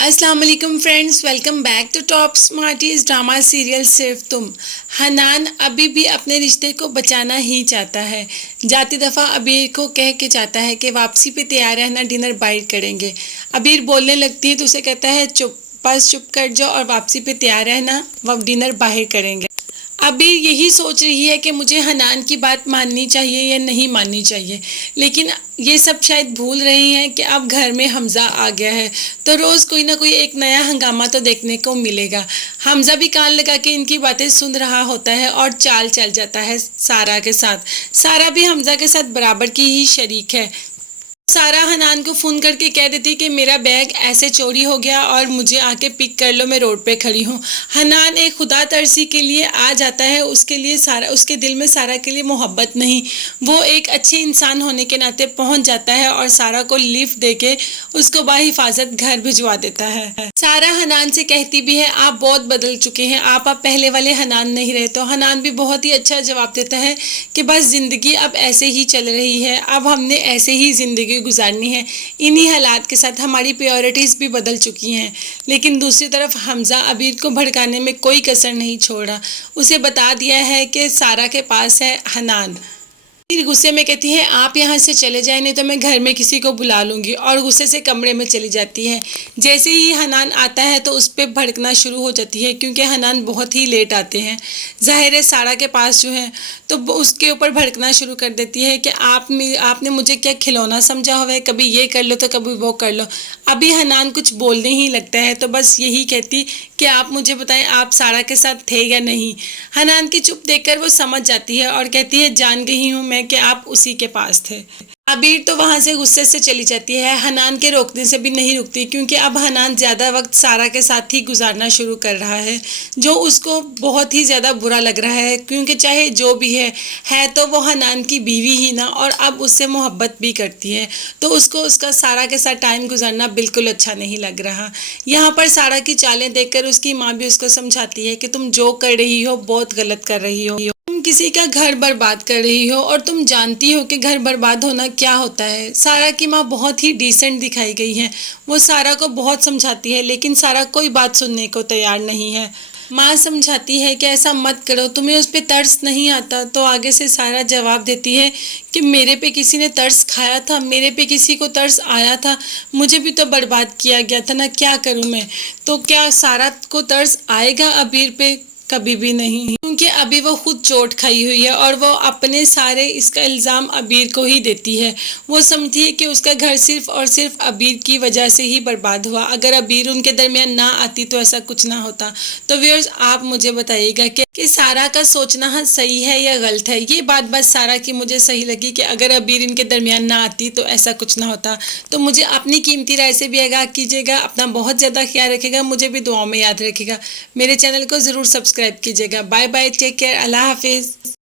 अस्सलाम वालेकुम friends, welcome back to Top Smarties drama serial Sirf Tum. Hanan अभी भी अपने रिश्ते को बचाना ही चाहता है। जाती दफ़ा अबीर को कह के चाहता है कि वापसी पे तैयार रहना, डिनर बाइट करेंगे। अबीर बोलने लगती है तो उसे कहता है चुप, बस चुप कर जाओ और वापसी पे तैयार रहना, वह डिनर बाहर करेंगे। अबीर यही सोच रही है कि मुझे हनान की बात माननी चाहिए या नहीं माननी चाहिए, लेकिन ये सब शायद भूल रही हैं कि अब घर में हमज़ा आ गया है तो रोज़ कोई ना कोई एक नया हंगामा तो देखने को मिलेगा। हमज़ा भी कान लगा के इनकी बातें सुन रहा होता है और चाल चल जाता है सारा के साथ। सारा भी हमज़ा के साथ बराबर की ही शरीक है। सारा हनान को फ़ोन करके कह देती कि मेरा बैग ऐसे चोरी हो गया और मुझे आके पिक कर लो, मैं रोड पे खड़ी हूँ। हनान एक खुदा तरसी के लिए आ जाता है, उसके लिए सारा, उसके दिल में सारा के लिए मोहब्बत नहीं, वो एक अच्छे इंसान होने के नाते पहुँच जाता है और सारा को लिफ्ट दे के उसको बाहिफाजत घर भिजवा देता है। सारा हनान से कहती भी है आप बहुत बदल चुके हैं, आप पहले वाले हनान नहीं रहे। तो हनान भी बहुत ही अच्छा जवाब देता है कि बस ज़िंदगी अब ऐसे ही चल रही है, अब हमने ऐसे ही ज़िंदगी गुजारनी है। इन्हीं हालात के साथ हमारी प्रायोरिटीज़ भी बदल चुकी हैं। लेकिन दूसरी तरफ हमज़ा अबीर को भड़काने में कोई कसर नहीं छोड़ा। उसे बता दिया है कि सारा के पास है हनान। फिर गुस्से में कहती है आप यहाँ से चले जाए, नहीं तो मैं घर में किसी को बुला लूँगी, और गुस्से से कमरे में चली जाती है। जैसे ही हनान आता है तो उस पर भड़कना शुरू हो जाती है, क्योंकि हनान बहुत ही लेट आते हैं। ज़ाहिर है सारा के पास जो है तो उसके ऊपर भड़कना शुरू कर देती है कि आपने मुझे क्या खिलौना समझा हुआ है, कभी ये कर लो तो कभी वो कर लो। अभी हनान कुछ बोलने ही लगता है तो बस यही कहती कि आप मुझे बताएं आप सारा के साथ थे या नहीं। हनान की चुप देखकर वो समझ जाती है और कहती है जान गई हूँ मैं कि आप उसी के पास थे। अबीर तो वहां से गुस्से से चली जाती है, हनान के रोकने से भी नहीं रुकती, क्योंकि अब हनान ज़्यादा वक्त सारा के साथ ही गुजारना शुरू कर रहा है, जो उसको बहुत ही ज़्यादा बुरा लग रहा है। क्योंकि चाहे जो भी है तो वो हनान की बीवी ही ना, और अब उससे मोहब्बत भी करती है, तो उसको उसका सारा के साथ टाइम गुजारना बिल्कुल अच्छा नहीं लग रहा। यहाँ पर सारा की चालें देखकर उसकी माँ भी उसको समझाती है कि तुम जो कर रही हो बहुत गलत कर रही हो, तुम किसी का घर बर्बाद कर रही हो और तुम जानती हो कि घर बर्बाद होना क्या होता है। सारा की माँ बहुत ही डिसेंट दिखाई गई है, वो सारा को बहुत समझाती है, लेकिन सारा कोई बात सुनने को तैयार नहीं है। माँ समझाती है कि ऐसा मत करो, तुम्हें उस पर तरस नहीं आता, तो आगे से सारा जवाब देती है कि मेरे पे किसी ने तरस खाया था, मेरे पे किसी को तरस आया था, मुझे भी तो बर्बाद किया गया था ना, क्या करूँ मैं। तो क्या सारा को तरस आएगा अबीर पे? कभी भी नहीं, क्योंकि अभी वो खुद चोट खाई हुई है और वो अपने सारे इसका इल्ज़ाम अबीर को ही देती है। वो समझती है कि उसका घर सिर्फ और सिर्फ अबीर की वजह से ही बर्बाद हुआ, अगर अबीर उनके दरमियान ना आती तो ऐसा कुछ ना होता। तो व्यूअर्स आप मुझे बताइएगा कि सारा का सोचना सही है या गलत है। ये बात बस सारा की मुझे सही लगी कि अगर अबीर इनके दरमियान ना आती तो ऐसा कुछ ना होता। तो मुझे अपनी कीमती राय से भी आगाह कीजिएगा, अपना बहुत ज़्यादा ख्याल रखिएगा, मुझे भी दुआओं में याद रखिएगा, मेरे चैनल को ज़रूर सब्सक्राइब कीजिएगा। बाय बाय, टेक केयर, अल्लाह हाफिज़।